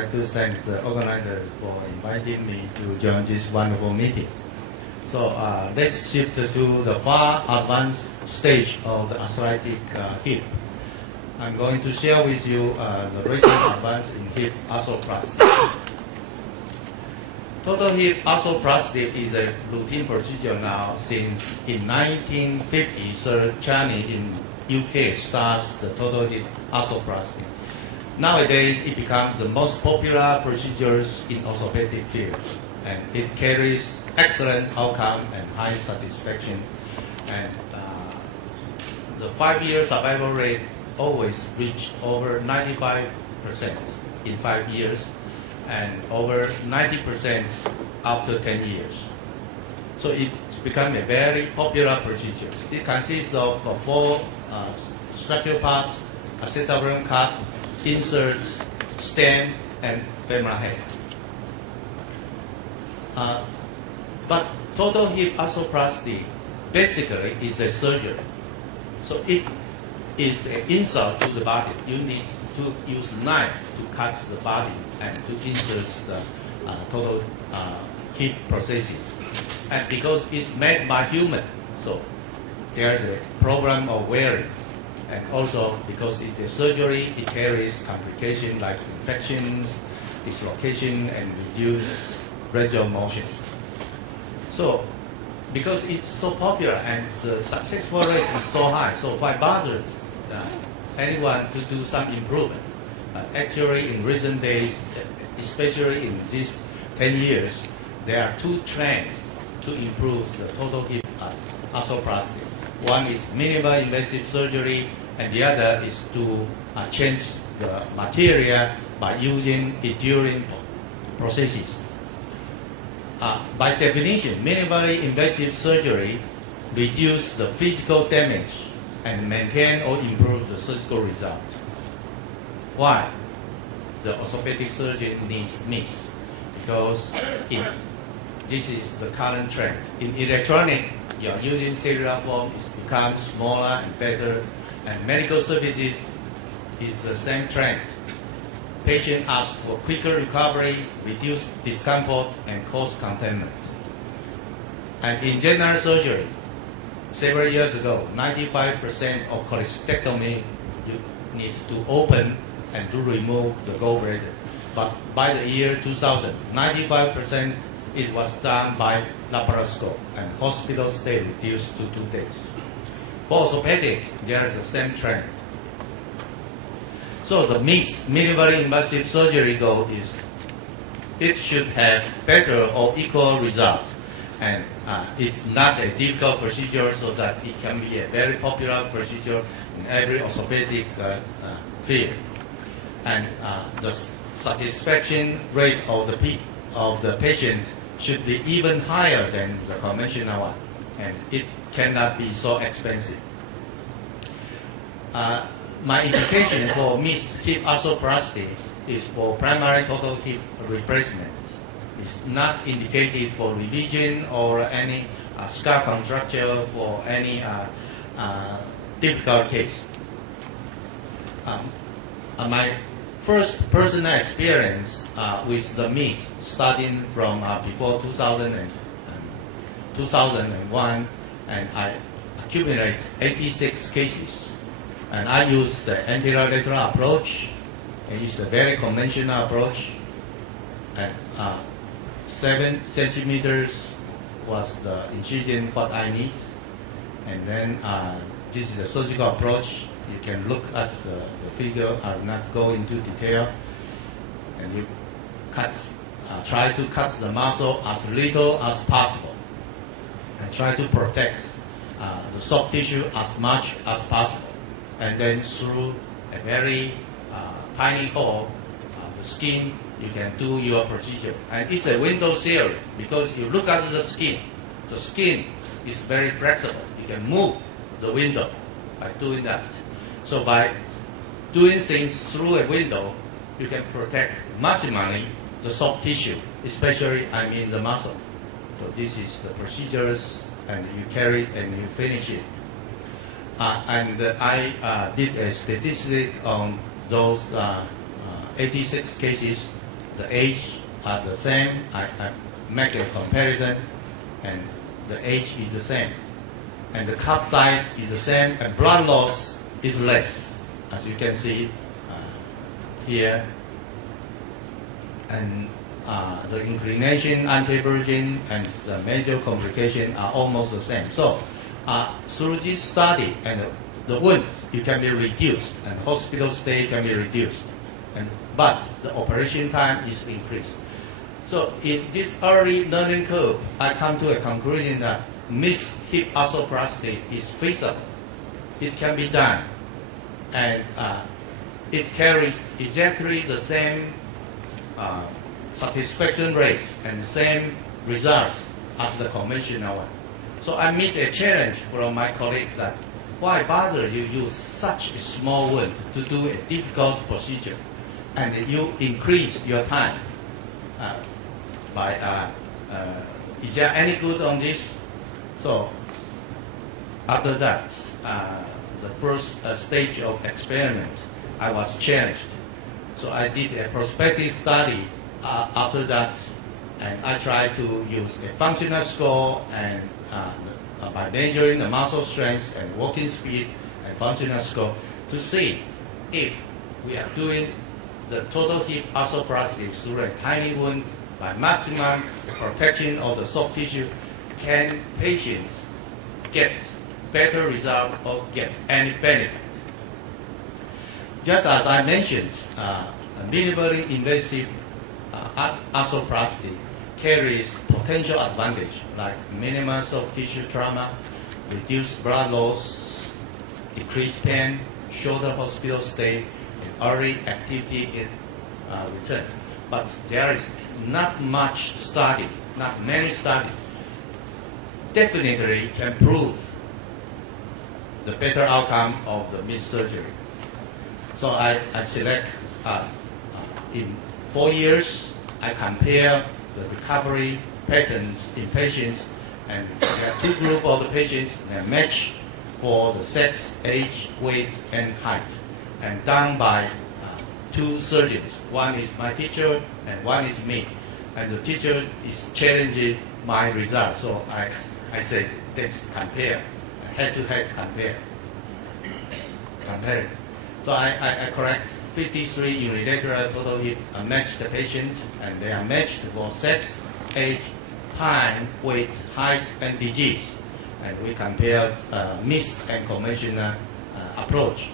I'd like to thank the organizer for inviting me to join this wonderful meeting. So let's shift to the far advanced stage of the arthritic hip. I'm going to share with you the recent advance in hip arthroplasty. Total hip arthroplasty is a routine procedure now since in 1950, Sir Chaney in UK starts the total hip arthroplasty. Nowadays, it becomes the most popular procedures in orthopedic field, and it carries excellent outcome and high satisfaction. And the 5-year survival rate always reach over 95% in 5 years, and over 90% after 10 years. So it's become a very popular procedure. It consists of 4 structural parts: acetabulum cut, inserts, stem, and femoral head. But total hip arthroplasty basically is a surgery. So it is an insult to the body. You need to use a knife to cut the body and to insert the total hip prosthesis. And because it's made by human, so there's a problem of wearing. And also because it's a surgery, it carries complications like infections, dislocation, and reduced range of motion. So because it's so popular and the successful rate is so high, so why bother anyone to do some improvement? Actually, in recent days, especially in these 10 years, there are 2 trends to improve the total hip arthroplasty. One is minimal invasive surgery, and the other is to change the material by using enduring prosthesis. By definition, minimally invasive surgery reduces the physical damage and maintain or improve the surgical result. Why? The orthopedic surgeon needs mix, because this is the current trend. In electronic, you're using cellular form, it's become smaller and better, and medical services is the same trend. Patients ask for quicker recovery, reduced discomfort, and cost containment. And in general surgery, several years ago, 95% of cholecystectomy you need to open and to remove the gallbladder. But by the year 2000, 95% it was done by laparoscope, and hospital stay reduced to 2 days. For orthopedic, there is the same trend. So the minimally invasive surgery goal is it should have better or equal result, and it's not a difficult procedure, so that it can be a very popular procedure in every orthopedic field. And the satisfaction rate of the patient should be even higher than the conventional one, and it cannot be so expensive. My indication for mixed hip arthroplasty is for primary total hip replacement. It's not indicated for revision or any scar contracture for any difficult case. My first personal experience with the mix starting from before 2001, and I accumulate 86 cases. And I use the anterolateral approach, and it's a very conventional approach. And 7 centimeters was the incision what I need. And then this is a surgical approach. You can look at the figure. I will not go into detail. And you try to cut the muscle as little as possible, and try to protect the soft tissue as much as possible. And then through a very tiny hole, the skin, you can do your procedure. And it's a window theory, because you look at the skin is very flexible. You can move the window by doing that. So by doing things through a window, you can protect maximally the soft tissue, especially the muscle. So this is the procedures, and you carry it and you finish it. And I did a statistic on those 86 cases the age are the same. I make a comparison, and the age is the same, and the cup size is the same, and blood loss is less, as you can see here. And the inclination, anteversion, and the major complication are almost the same. So through this study, and the wound, it can be reduced, and hospital stay can be reduced, but the operation time is increased. So in this early learning curve, I come to a conclusion that mixed hip arthroplasty is feasible. It can be done, and it carries exactly the same satisfaction rate and the same result as the conventional one. So I meet a challenge from my colleague that why bother you use such a small wound to do a difficult procedure, and you increase your time is there any good on this? So after that, the first stage of experiment, I was challenged. So I did a prospective study after that, and I tried to use a functional score and by measuring the muscle strength and walking speed and functional score to see if we are doing the total hip arthroplasty through a tiny wound by maximum protection of the soft tissue, can patients get better result or get any benefit? Just as I mentioned, a minimally invasive arthroplasty carries potential advantage like minimal soft tissue trauma, reduced blood loss, decreased pain, shorter hospital stay, and early activity in return. But there is not much study, not many studies, definitely can prove the better outcome of the missed surgery. So I select in 4 years, I compare the recovery patterns in patients, and there are two groups of the patients that match for the sex, age, weight, and height, and done by two surgeons. One is my teacher and one is me. And the teacher is challenging my results. So I said, let's compare, head-to-head compare. So I correct 53 unilateral total hip matched the patient, and they are matched for sex, age, time, weight, height, and disease. And we compared mixed and conventional approach.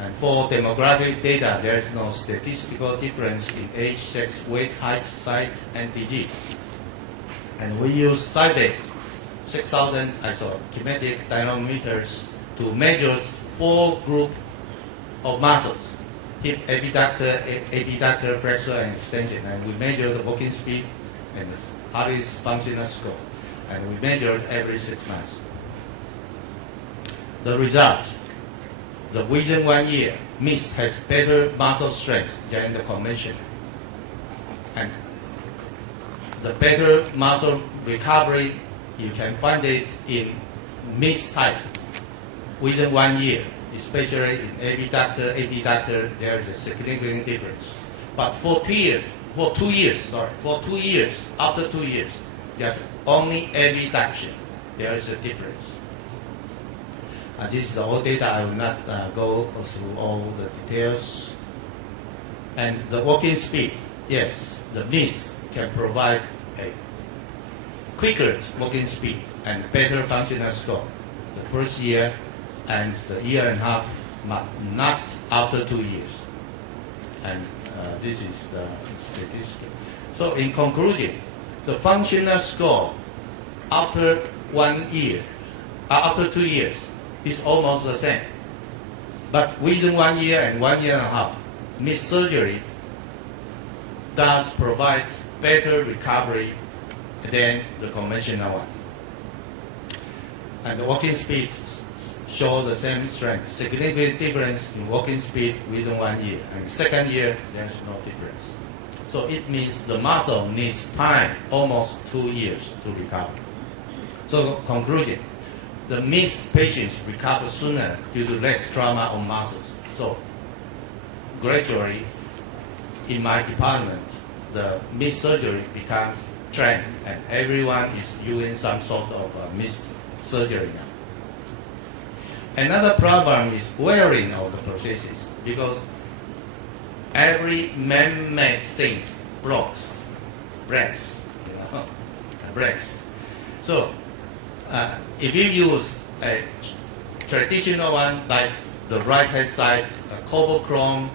And for demographic data, there is no statistical difference in age, sex, weight, height, size, and disease. And we use side-based 6,000 isokinetic dynamometers to measure 4 groups of muscles: hip abductor, flexor, and extension. And we measure the walking speed and Harris functional score. And we measured every 6 months. The result: within 1 year, mixed has better muscle strength than the conventional. And the better muscle recovery, you can find it in mixed type within 1 year, especially in abductor, there is a significant difference. But for 2 years, after 2 years, there's only abduction, there is a difference. This is all data. I will not go through all the details. And the walking speed, yes, the mixed can provide a quicker walking speed and better functional score the first year and the year and a half, but not after 2 years. And this is the statistic. So in conclusion, the functional score after 1 year, after 2 years, is almost the same. But within 1 year and 1 year and a half, missed surgery does provide better recovery than the conventional one. And the walking speed show the same strength. Significant difference in walking speed within 1 year. And second year, there's no difference. So it means the muscle needs time, almost 2 years to recover. So conclusion, the mixed patients recover sooner due to less trauma on muscles. So gradually, in my department, the missed surgery becomes trend, and everyone is doing some sort of missed surgery now. Another problem is wearing of the prosthesis, because every man-made things breaks. So if you use a traditional one, like the right hand side, cobalt chrome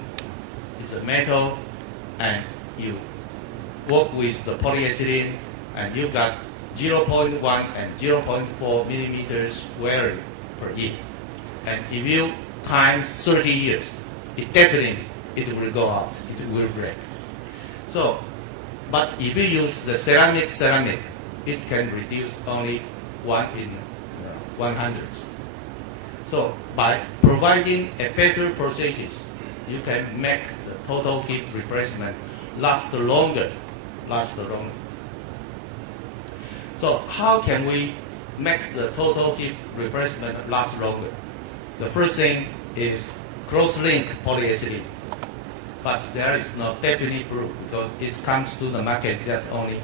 is a metal, and you work with the polyethylene, and you got 0.1 and 0.4 millimeters wearing per hip. And if you time 30 years, it definitely will go out, it will break. So, but if you use the ceramic, it can reduce only 1 in 100. So by providing a better prosthesis, you can make the total hip replacement last longer. So how can we make the total hip replacement last longer? The first thing is cross-link polyethylene. But there is no definite proof, because it comes to the market just only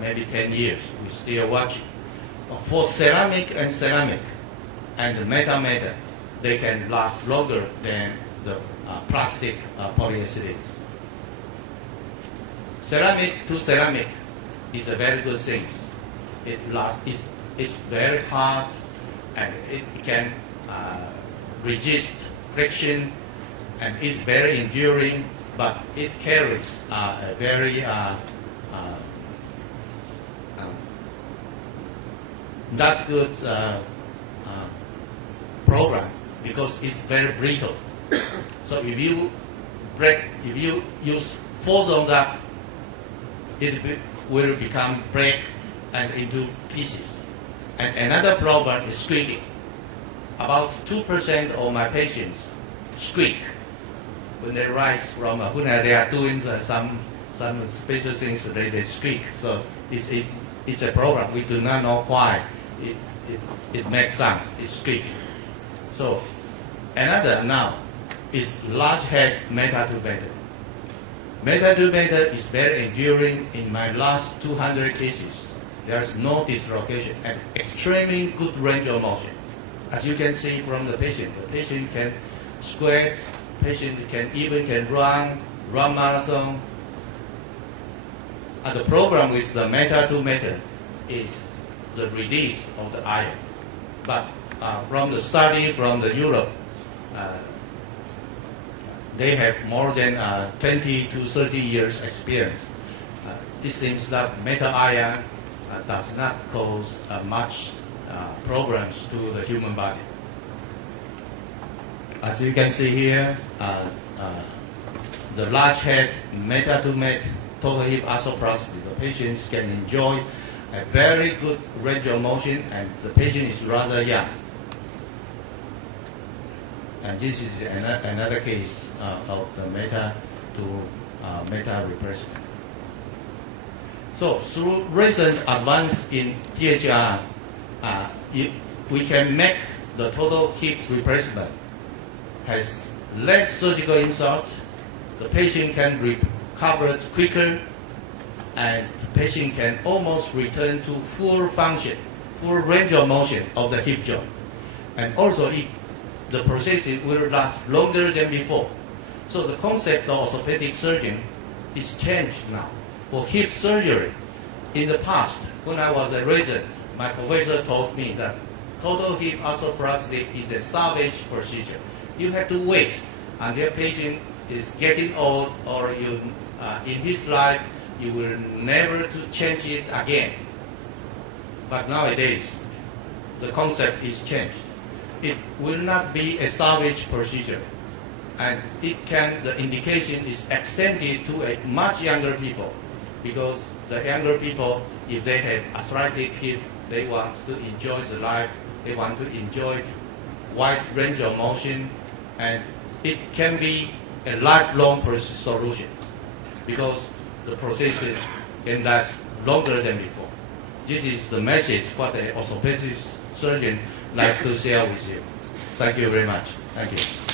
maybe 10 years. We're still watching. For ceramic and metal, they can last longer than the plastic polyethylene. Ceramic to ceramic is a very good thing. It lasts. It's very hard, and it can resist friction, and it's very enduring, but it carries a very not good program, because it's very brittle. So if you use force on that, it will become break and into pieces. And another problem is squeaking. About 2% of my patients squeak when they rise from when they are doing some special things. They squeak. So it's a problem. We do not know why it makes sounds. It's squeaking. So another now is large head metal to metal. Metal to metal is very enduring. In my last 200 cases, there is no dislocation and extremely good range of motion. As you can see from the patient can squat, patient can run marathon. And the problem with the metal to metal is the release of the iron. But from the study from the Europe, they have more than 20 to 30 years experience. It seems that metal iron does not cause much problems to the human body. As you can see here, the large head metal to metal total hip arthroplasty, the patients can enjoy a very good range of motion, and the patient is rather young. And this is another case of the metal to metal replacement. So through recent advance in THR, we can make the total hip replacement has less surgical insult. The patient can recover quicker, and the patient can almost return to full function, full range of motion of the hip joint. And also, the prosthesis will last longer than before. So the concept of orthopedic surgeon is changed now. For hip surgery, in the past, when I was a resident, my professor told me that total hip arthroplasty is a salvage procedure. You have to wait until patient is getting old, or in his life you will never to change it again. But nowadays, the concept is changed. It will not be a salvage procedure, and the indication is extended to a much younger people, because the younger people, if they have arthritic hip, they want to enjoy the life, they want to enjoy wide range of motion, and it can be a lifelong solution, because the prosthesis can last longer than before. This is the message what an orthopedic surgeon like to share with you. Thank you very much. Thank you.